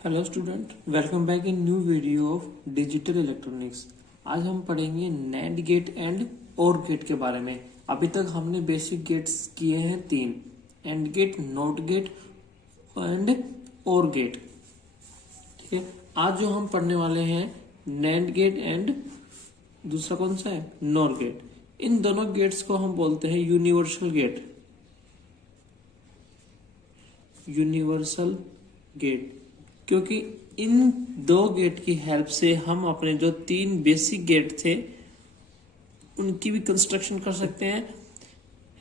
Hello student, welcome back in new video of digital electronics. आज हम पढ़ेंगे NAND gate and or gate के बारे में। अभी तक हमने बेसिक गेट्स किए हैं 3, and gate, not gate and or gate. ठीक है, आज जो हम पढ़ने वाले हैं नैंड गेट एंड दूसरा कौन सा है, नॉर गेट। इन दोनों गेट्स को हम बोलते हैं यूनिवर्सल गेट। यूनिवर्सल गेट क्योंकि इन दो गेट की हेल्प से हम अपने जो 3 बेसिक गेट थे उनकी भी कंस्ट्रक्शन कर सकते हैं।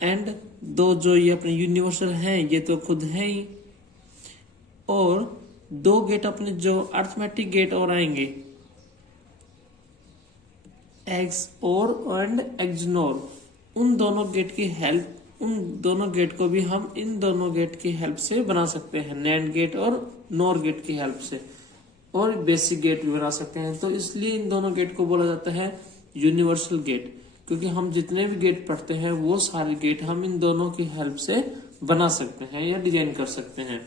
एंड दो जो ये अपने यूनिवर्सल हैं ये तो खुद है ही, और 2 गेट अपने जो अर्थमेटिक गेट और आएंगे, एक्स और एंड एक्सनोर, उन दोनों गेट की हेल्प, उन दोनों गेट को भी हम इन दोनों गेट की हेल्प से बना सकते हैं, नैंड गेट और नॉर गेट की हेल्प से, और बेसिक गेट भी बना सकते हैं। तो इसलिए इन दोनों गेट को बोला जाता है यूनिवर्सल गेट, क्योंकि हम जितने भी गेट पढ़ते हैं वो सारे गेट हम इन दोनों की हेल्प से बना सकते हैं या डिजाइन कर सकते हैं।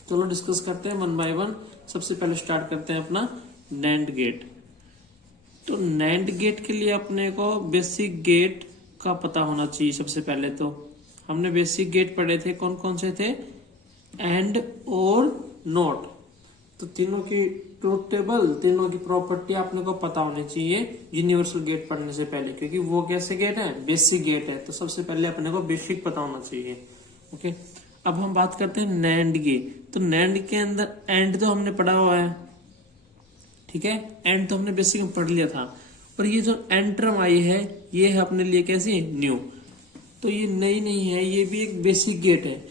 चलो डिस्कस करते हैं 1 बाय 1। सबसे पहले स्टार्ट करते हैं अपना नैंड गेट। तो नैंड गेट के लिए अपने को बेसिक गेट का पता होना चाहिए। सबसे पहले तो हमने बेसिक गेट पढ़े थे, कौन कौन से थे, एंड और नॉट। तो तीनों की ट्रूथ टेबल, तीनों की प्रॉपर्टी अपने को पता होनी चाहिए यूनिवर्सल गेट पढ़ने से पहले, क्योंकि वो कैसे गेट है, बेसिक गेट है। तो सबसे पहले अपने को बेसिक पता होना चाहिए। ओके, अब हम बात करते हैं नैंड गेट। तो नैंड के अंदर एंड तो हमने पढ़ा हुआ है, ठीक है, एंड तो हमने बेसिक में पढ़ लिया था। और ये जो एंड टर्म आई है ये है अपने लिए कैसी, न्यू। तो ये नई नहीं है, ये भी एक बेसिक गेट है।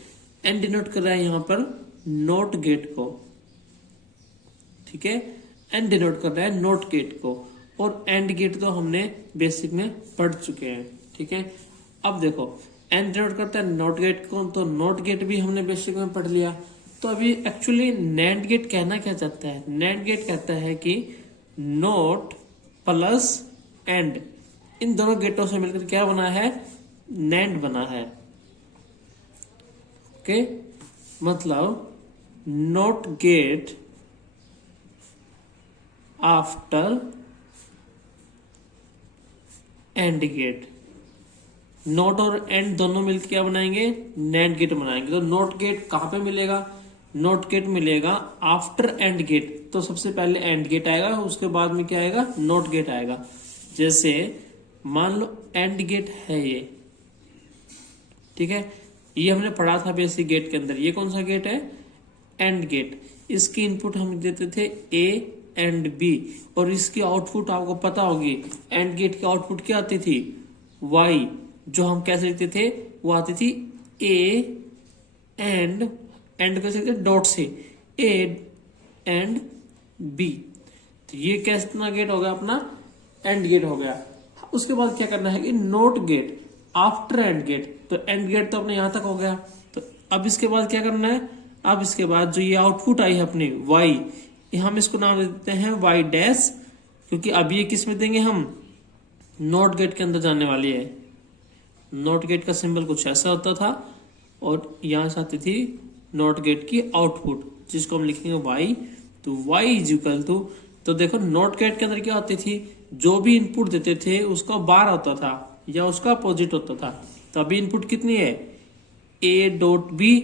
एंड डिनोट कर रहा है यहाँ पर नॉट गेट को, ठीक है, एंड डिनोट कर रहा है नॉट गेट को। और एंड गेट तो हमने बेसिक में पढ़ चुके हैं, ठीक है। अब देखो, एंड डिनोट करता है नॉट गेट को, तो नॉट गेट भी हमने बेसिक में पढ़ लिया। तो अभी एक्चुअली नैंड गेट कहना क्या चाहता है, नैंड गेट कहता है कि नॉट प्लस एंड, इन दोनों गेटों से मिलकर क्या बना है, नैंड बना है। ओके, मतलब not gate after and gate. Not और एंड दोनों मिलकर क्या बनाएंगे, नैंड गेट बनाएंगे। तो नॉट गेट कहां पे मिलेगा, नॉट गेट मिलेगा आफ्टर एंड गेट। तो सबसे पहले एंड गेट आएगा, उसके बाद में क्या आएगा, नॉट गेट आएगा। जैसे मान लो एंड गेट है ये, ठीक है, ये हमने पढ़ा था बेसिक गेट के अंदर। ये कौन सा गेट है, एंड गेट। इसकी इनपुट हम देते थे ए एंड बी, और इसकी आउटपुट आपको पता होगी, एंड गेट की आउटपुट क्या आती थी, वाई। जो हम कैसे लिखते थे, वो आती थी ए एंड कैसे लिखते, डॉट से, ए एंड बी। तो ये कैसा गेट हो गया, अपना एंड गेट हो गया। उसके बाद क्या करना है कि not gate after and gate. तो एंड गेट तो अपने यहां तक हो गया। तो अब इसके बाद क्या करना है, अब इसके बाद जो ये आउटपुट आई है अपनी वाई, हम इसको नाम देते हैं वाई डैश, क्योंकि अब ये किस में देंगे हम, नॉट गेट के अंदर जाने वाली है। नॉट गेट का सिंबल कुछ ऐसा होता था, और यहां से आती थी नॉट गेट की आउटपुट, जिसको हम लिखेंगे वाई। तो वाई इज इक्वल टू, तो देखो नॉट गेट के अंदर क्या होती थी, जो भी इनपुट देते थे उसका बार होता था या उसका अपोजिट होता था। तो अभी इनपुट कितनी है, ए डॉट बी।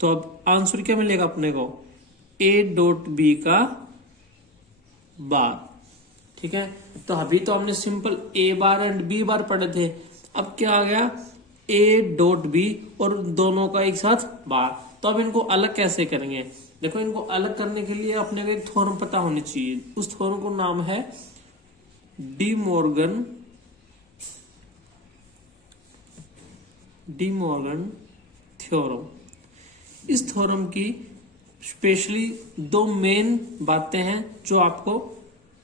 तो अब आंसर क्या मिलेगा अपने को, ए डॉट बी का बार, ठीक है। तो अभी तो हमने simple A bar and B bar पढ़े थे। अब क्या आ गया, ए डॉट बी और दोनों का एक साथ बार। तो अब इनको अलग कैसे करेंगे, देखो इनको अलग करने के लिए अपने को एक थ्योरम पता होनी चाहिए। उस थ्योरम को नाम है डी मॉर्गन थ्योरम। इस थ्योरम की स्पेशली 2 मेन बातें हैं जो आपको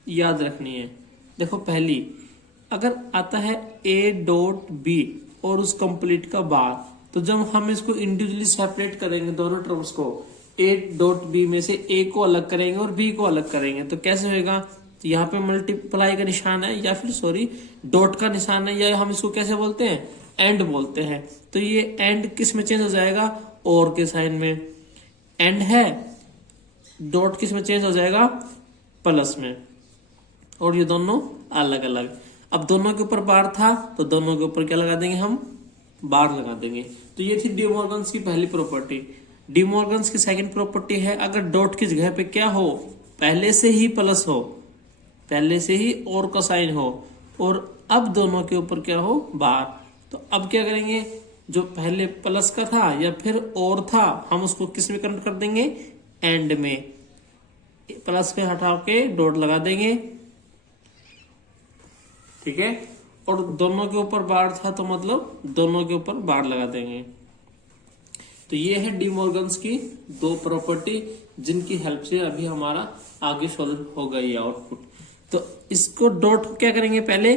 याद रखनी है। देखो पहली, अगर आता है ए डॉट बी और उस कंप्लीट का बार, तो जब हम इसको इंडिविजुअली सेपरेट करेंगे दोनों टर्म्स को, ए डॉट बी में से ए को अलग करेंगे और बी को अलग करेंगे, तो कैसे होएगा, तो यहाँ पे मल्टीप्लाई का निशान है, या फिर सॉरी डॉट का निशान है, या हम इसको कैसे बोलते हैं, एंड बोलते हैं। तो ये एंड किस में चेंज हो जाएगा, और के साइन में। एंड है डॉट किस में चेंज हो जाएगा, प्लस में, और ये दोनों अलग अलग। अब दोनों के ऊपर बार था तो दोनों के ऊपर क्या लगा देंगे हम, बार लगा देंगे। तो ये थी डी मॉर्गन्स की पहली प्रॉपर्टी। डी मॉर्गन्स की सेकंड प्रॉपर्टी है, अगर डॉट की जगह पे क्या हो, पहले से ही प्लस हो, पहले से ही और का साइन हो, और अब दोनों के ऊपर क्या हो, बार। तो अब क्या करेंगे, जो पहले प्लस का था या फिर और था, हम उसको किस में कन्वर्ट कर देंगे, एंड में। प्लस में हटा के डॉट लगा देंगे, ठीक है। और दोनों के ऊपर बार था तो मतलब दोनों के ऊपर बार लगा देंगे। तो ये है डी मॉर्गन्स की दो प्रॉपर्टी, जिनकी हेल्प से अभी हमारा आगे सॉल्व हो गई आउटपुट। तो इसको डॉट को क्या करेंगे, पहले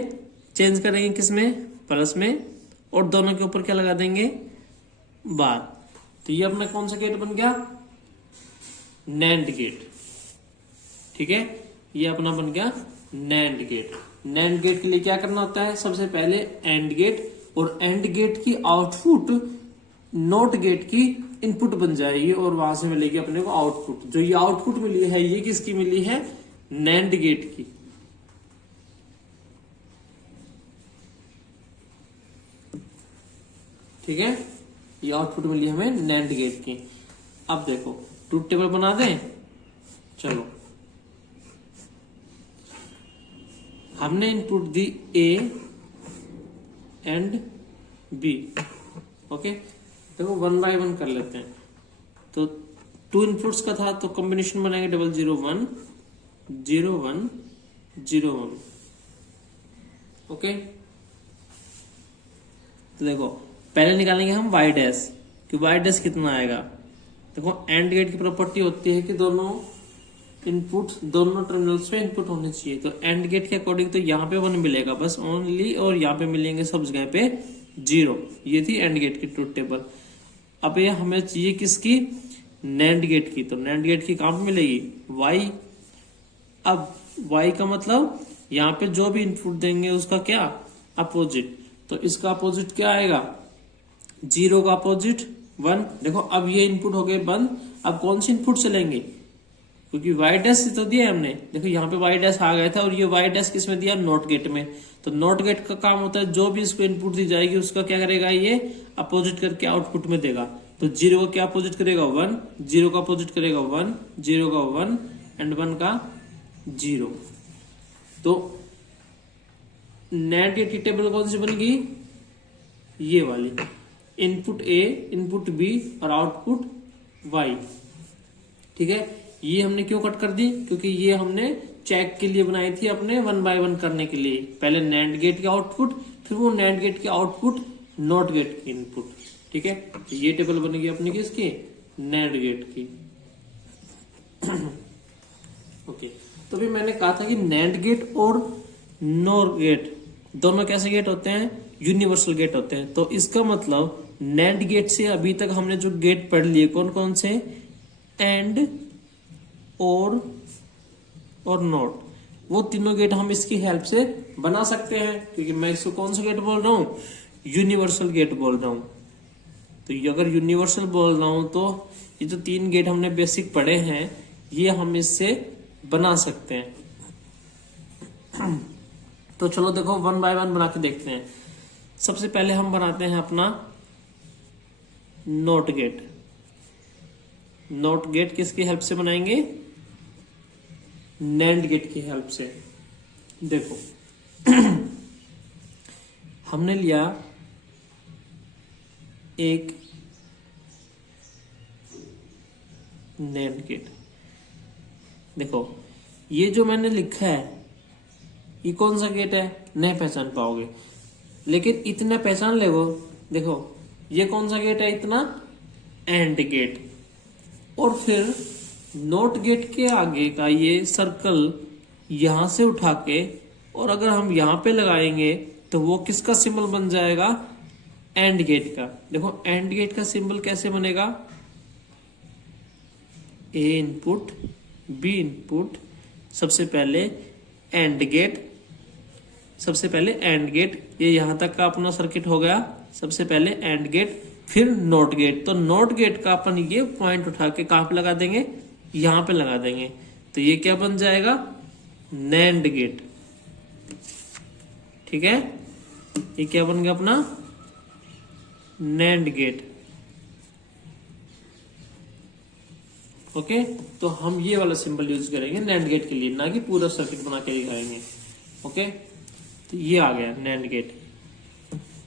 चेंज करेंगे किसमें, प्लस में, और दोनों के ऊपर क्या लगा देंगे, बार। तो ये अपना कौन सा गेट बन गया, नैंड गेट, ठीक है। ये अपना बन गया नैंड गेट। नैंड गेट के लिए क्या करना होता है, सबसे पहले एंड गेट, और एंड गेट की आउटपुट नॉट गेट की इनपुट बन जाएगी, और वहां से मिलेगी अपने को आउटपुट। जो ये आउटपुट मिली है ये किसकी मिली है, नैंड गेट की। ठीक है, ये आउटपुट मिली हमें नैंड गेट की। अब देखो ट्रूथ टेबल बना दें, चलो। हमने इनपुट दी ए एंड बी, ओके। देखो 1 बाय 1 कर लेते हैं। तो 2 इनपुट्स का था तो कॉम्बिनेशन बनाएंगे 0 0 1 0 1 0 1, ओके। तो देखो पहले निकालेंगे हम वाई डैश, कि वाई डैश कितना आएगा। देखो एंड गेट की प्रॉपर्टी होती है कि दोनों इनपुट, दोनों टर्मिनल्स पे इनपुट होने चाहिए। तो एंड गेट के अकॉर्डिंग तो यहाँ पे 1 मिलेगा बस ओनली, और यहाँ पे मिलेंगे सब जगह पे 0। ये थी एंड गेट की ट्रूथ टेबल। अब ये हमें चाहिए किसकी, नैंड गेट की। तो नैंड गेट की कहां पे मिलेगी, y। अब y का मतलब यहाँ पे जो भी इनपुट देंगे उसका क्या, अपोजिट। तो इसका अपोजिट क्या आएगा, 0 का अपोजिट 1। देखो अब ये इनपुट हो गए बंद। अब कौन सी इनपुट से लेंगे, क्योंकि वाई डैश तो दिया है हमने। देखो यहाँ पे वाई डैश आ गया था, और ये वाई डैश किसमें दिया, नॉट गेट में। तो नॉट गेट का काम होता है जो भी इसको इनपुट दी जाएगी उसका क्या करेगा, ये अपोजिट करके आउटपुट में देगा। तो 0 का क्या अपोजिट करेगा, 1। 0 का अपोजिट करेगा 1, 0 का 1, एंड 1 का 0। तो नैंड गेट की टेबल कौन सी बन गई, ये वाली। इनपुट ए, इनपुट बी, और आउटपुट वाई, ठीक है। ये हमने क्यों कट कर दी, क्योंकि ये हमने चेक के लिए बनाई थी अपने 1 बाय 1 करने के लिए। पहले नैंड गेट की आउटपुट, फिर वो नैंड गेट की आउटपुट नॉट गेट की इनपुट, ठीक है। तो ये टेबल बनेगी अपनी किसकी, नैंड गेट की। ओके, तो भी मैंने कहा था कि नैंड गेट और नॉर गेट दोनों कैसे गेट होते हैं, यूनिवर्सल गेट होते हैं। तो इसका मतलब नैंड गेट से अभी तक हमने जो गेट पढ़ लिए कौन कौन से, एंड, और नॉट, वो तीनों गेट हम इसकी हेल्प से बना सकते हैं। क्योंकि मैं इसको कौन सा गेट बोल रहा हूं, यूनिवर्सल गेट बोल रहा हूं। तो अगर यूनिवर्सल बोल रहा हूं तो ये जो 3 गेट हमने बेसिक पढ़े हैं ये हम इससे बना सकते हैं। तो चलो देखो 1 बाय 1 बना के देखते हैं। सबसे पहले हम बनाते हैं अपना नॉट गेट। नॉट गेट किसकी हेल्प से बनाएंगे, नैंड गेट की हेल्प से। देखो हमने लिया एक नैंड गेट। देखो ये जो मैंने लिखा है ये कौन सा गेट है, नहीं पहचान पाओगे, लेकिन इतना पहचान ले वो। देखो ये कौन सा गेट है, इतना एंड गेट। और फिर नॉट गेट के आगे का ये सर्कल यहां से उठा के, और अगर हम यहां पे लगाएंगे तो वो किसका सिंबल बन जाएगा, एंड गेट का। देखो एंड गेट का सिंबल कैसे बनेगा, ए इनपुट, बी इनपुट, सबसे पहले एंड गेट, सबसे पहले एंड गेट। ये यहां तक का अपना सर्किट हो गया। सबसे पहले एंड गेट, फिर नॉट गेट। तो नॉट गेट का अपन ये पॉइंट उठा के कहां पे लगा देंगे, यहां पे लगा देंगे, तो ये क्या बन जाएगा, नैंड गेट। ठीक है, ये क्या बन गया अपना, नैंड गेट। ओके, तो हम ये वाला सिंबल यूज करेंगे नैंड गेट के लिए, ना कि पूरा सर्किट बना के दिखाएंगे। ओके, तो ये आ गया नैंड गेट।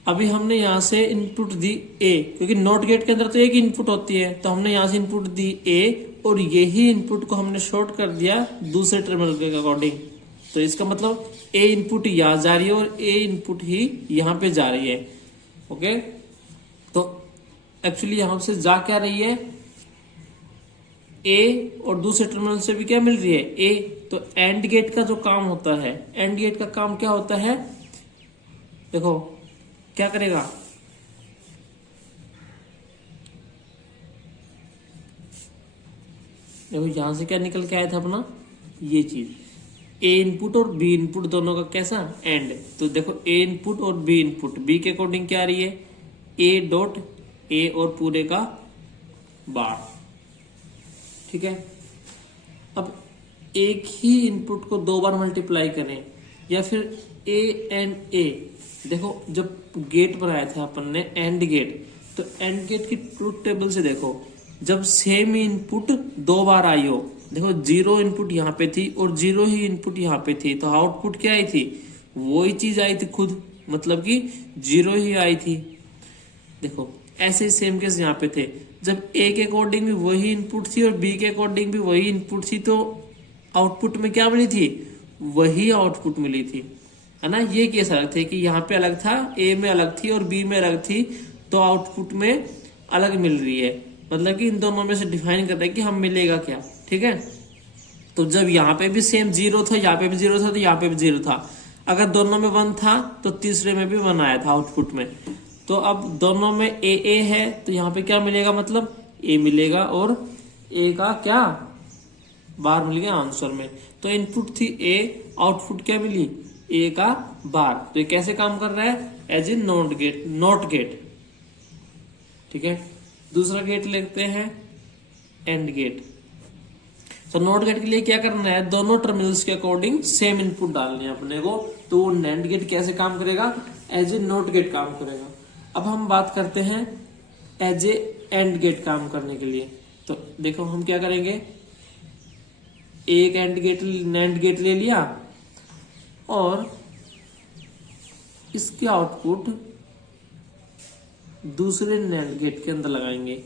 अभी हमने यहां से इनपुट दी ए, क्योंकि नॉट गेट के अंदर तो एक इनपुट होती है, तो हमने यहां से इनपुट दी ए, और यही इनपुट को हमने शॉर्ट कर दिया दूसरे टर्मिनल के अकॉर्डिंग। तो इसका मतलब ए इनपुट यहां जा रही है और ए इनपुट ही यहां पे जा रही है। ओके, तो एक्चुअली यहां से जा क्या रही है, ए, और दूसरे टर्मिनल से भी क्या मिल रही है, ए। तो एंड गेट का जो काम होता है, एंड गेट का काम क्या होता है, देखो क्या करेगा, देखो यहां से क्या निकल के आया था अपना, ये चीज ए इनपुट और बी इनपुट दोनों का कैसा, एंड। तो देखो ए इनपुट और बी इनपुट, बी के अकॉर्डिंग क्या आ रही है, ए डॉट ए और पूरे का बार। ठीक है, अब एक ही इनपुट को दो बार मल्टीप्लाई करें, या फिर ए एंड ए। देखो जब गेट बनाया था अपन ने एंड गेट, तो एंड गेट की ट्रूथ टेबल से देखो, जब सेम इनपुट दो बार आई हो, देखो जीरो इनपुट यहाँ पे थी और जीरो ही इनपुट यहाँ पे थी, तो आउटपुट क्या आई थी, वही चीज आई थी खुद, मतलब कि जीरो ही आई थी। देखो ऐसे ही सेम केस यहाँ पे थे, जब ए के अकॉर्डिंग भी वही इनपुट थी और बी के अकॉर्डिंग भी वही इनपुट थी, तो आउटपुट में क्या मिली थी, वही आउटपुट मिली थी, है ना। ये केस अलग थे कि यहाँ पे अलग था, ए में अलग थी और बी में अलग थी, तो आउटपुट में अलग मिल रही है, मतलब कि इन दोनों में से डिफाइन करता है कि हम मिलेगा क्या। ठीक है, तो जब यहाँ पे भी सेम जीरो था, यहाँ पे भी जीरो था, तो यहाँ पे भी जीरो था, अगर दोनों में वन था तो तीसरे में भी वन आया था आउटपुट में। तो अब दोनों में ए है, तो यहाँ पे क्या मिलेगा, मतलब ए मिलेगा, और ए का क्या बार मिल गया आंसर में। तो इनपुट थी ए, आउटपुट क्या मिली, ए का बार। तो ये कैसे काम कर रहा है, as a not gate, not gate. ठीक है, दूसरा गेट लेते हैं एंड गेट। तो नॉट गेट के लिए क्या करना है, दोनों टर्मिनल्स के अकॉर्डिंग सेम इनपुट डालने हैं अपने को। तो नैंड गेट कैसे काम करेगा, एज ए नॉट गेट काम करेगा। अब हम बात करते हैं एज ए एंड गेट काम करने के लिए। तो देखो हम क्या करेंगे, एक एंड गेट नैंड गेट ले लिया, और इसके आउटपुट दूसरे नैंड गेट के अंदर लगाएंगे,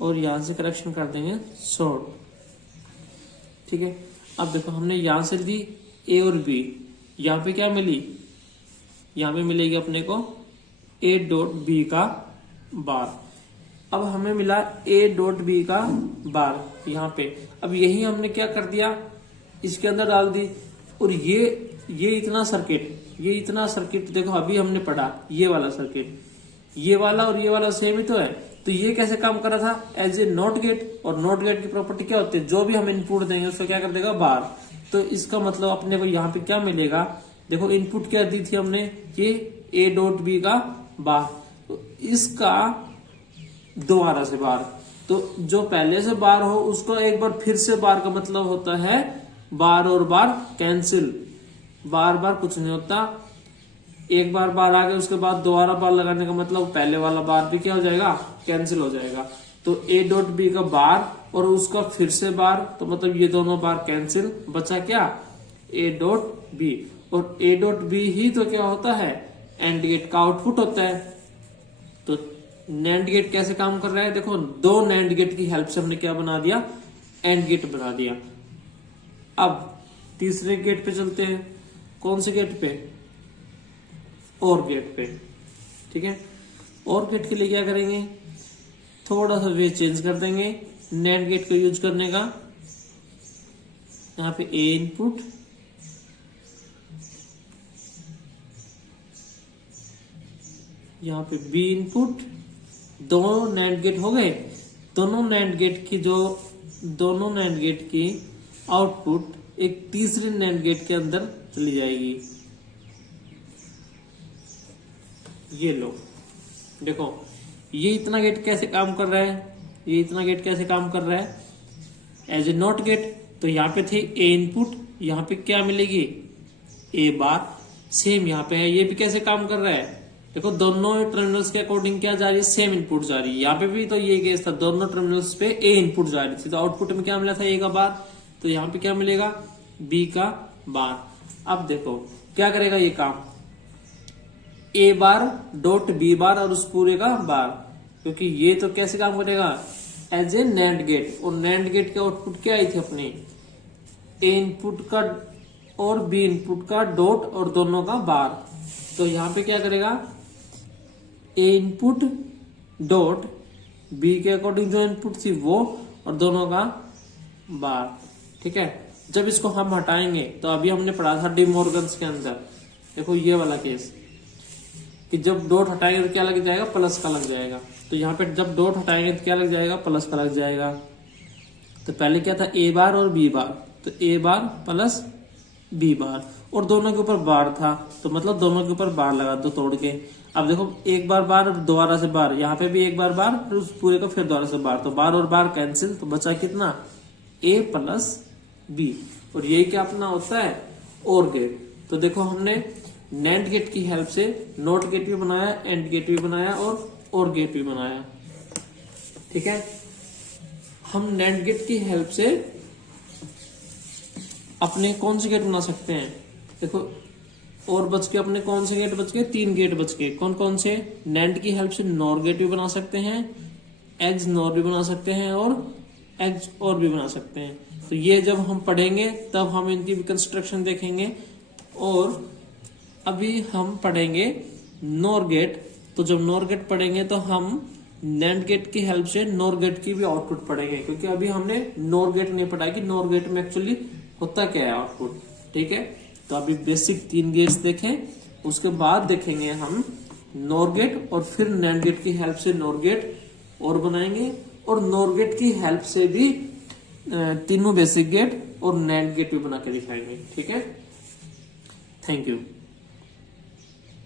और यहां से करेक्शन कर देंगे शॉर्ट। ठीक है, अब देखो हमने यहां से दी ए और बी, यहां पे क्या मिली, यहां पे मिलेगी अपने को ए डॉट बी का बार। अब हमें मिला ए डॉट बी का बार यहाँ पे। अब यही हमने क्या कर दिया, इसके अंदर डाल दी, और ये इतना सर्किट देखो अभी हमने पढ़ा, ये वाला सर्किट, ये वाला और ये वाला सेम ही तो है। तो ये कैसे काम कर रहा था, एज ए नॉट गेट। और नॉट गेट की प्रॉपर्टी क्या होती है, जो भी हम इनपुट देंगे उसको क्या कर देगा, बार। तो इसका मतलब अपने को यहाँ पे क्या मिलेगा, देखो इनपुट क्या दी थी हमने, ये ए डॉट बी का बार, तो इसका दोबारा से बार। तो जो पहले से बार हो उसको एक बार फिर से बार का मतलब होता है बार और बार कैंसिल, बार बार कुछ नहीं होता। एक बार बार आ गया उसके बाद दोबारा बार लगाने का मतलब पहले वाला बार भी क्या हो जाएगा, कैंसिल हो जाएगा। तो ए डॉट बी का बार और उसका फिर से बार, तो मतलब ये दोनों बार कैंसिल, बचा क्या, ए डॉट बी। और ए डॉट बी ही तो क्या होता है, एंड गेट का आउटपुट होता है। तो नैंड गेट कैसे काम कर रहा है, देखो दो नैंड गेट की हेल्प से हमने क्या बना दिया, एंड गेट बना दिया। अब तीसरे गेट पे चलते हैं, कौन से गेट पे, और गेट पे। ठीक है, और गेट के लिए क्या करेंगे, थोड़ा सा वे चेंज कर देंगे नैंड गेट को यूज करने का। यहाँ पे ए इनपुट, यहाँ पे बी इनपुट, दोनों नैंड गेट हो गए। दोनों नैंड गेट की आउटपुट एक तीसरे नैंड गेट के अंदर चली जाएगी। ये लो देखो, ये इतना गेट कैसे काम कर रहा है, ये इतना गेट कैसे काम कर रहा है, एज ए नॉट गेट। तो यहाँ पे थे ए इनपुट, यहाँ पे क्या मिलेगी ए बार। सेम यहाँ पे है, ये भी कैसे काम कर रहा है, देखो दोनों टर्मिनल्स के अकॉर्डिंग क्या जा रही है, सेम इनपुट जा रही है। यहाँ पे भी तो ये केस था, दोनों टर्मिनल्स पे ए इनपुट जा रही थी, तो आउटपुट में क्या मिला था ए का बार, तो यहाँ पे क्या मिलेगा बी का बार। अब देखो क्या करेगा ये काम, ए बार डॉट बी बार और उस पूरे का बार, क्योंकि ये तो कैसे काम करेगा एज ए नैंड गेट। और नैंड गेट के आउटपुट क्या आई थी अपनी, ए इनपुट का और बी इनपुट का डॉट और दोनों का बार। तो यहां पे क्या करेगा ए इनपुट डॉट बी के अकॉर्डिंग जो इनपुट थी वो और दोनों का बार। ठीक है, जब इसको हम हटाएंगे तो अभी हमने पढ़ा था डी मॉर्गन्स के अंदर, देखो ये वाला केस कि जब डॉट हटाएंगे तो क्या लग जाएगा प्लस का लग जाएगा। तो यहाँ पे जब डॉट हटाएंगे तो क्या लग जाएगा प्लस का लग जाएगा। तो पहले क्या था ए बार और बी बार, तो ए बार प्लस बी बार और दोनों के ऊपर बार था, तो मतलब दोनों के ऊपर बार लगा दो तोड़ के। अब देखो एक बार बार दोबारा से बार, यहाँ पे भी एक बार बार फिर उस पूरे का फिर दोबारा से बार, तो बार और बार कैंसिल, तो बचा कितना ए प्लस बी। और ये क्या अपना होता है और गेट। तो देखो हमने नैंड गेट की हेल्प से नॉट गेट भी बनाया, एंड गेट भी बनाया और गेट भी बनाया। ठीक है, हम नैंड गेट की हेल्प से अपने कौन से गेट बना सकते हैं, देखो और बच के अपने कौन से गेट बच गए, 3 गेट बच गए। कौन कौन से, नैंड की हेल्प से नॉर गेट भी बना सकते हैं, एग्ज नॉर भी बना सकते हैं और एग्ज और भी बना सकते हैं। तो ये जब हम पढ़ेंगे तब हम इनकी भी कंस्ट्रक्शन देखेंगे। और अभी हम पढ़ेंगे नॉर गेट, तो जब नॉर गेट पढ़ेंगे तो हम नैंड गेट की हेल्प से नॉर गेट की भी आउटपुट पढ़ेंगे, क्योंकि अभी हमने नॉर गेट नहीं पढ़ा कि नॉर गेट में एक्चुअली होता क्या है आउटपुट। ठीक है, तो अभी बेसिक 3 गेट्स देखें, उसके बाद देखेंगे हम नॉर गेट और फिर नैंड गेट की हेल्प से नॉर गेट और बनाएंगे, और नॉर गेट की हेल्प से भी तीनों बेसिक गेट और नैंड गेट भी बना के दिखाएंगे। ठीक है, थैंक यू।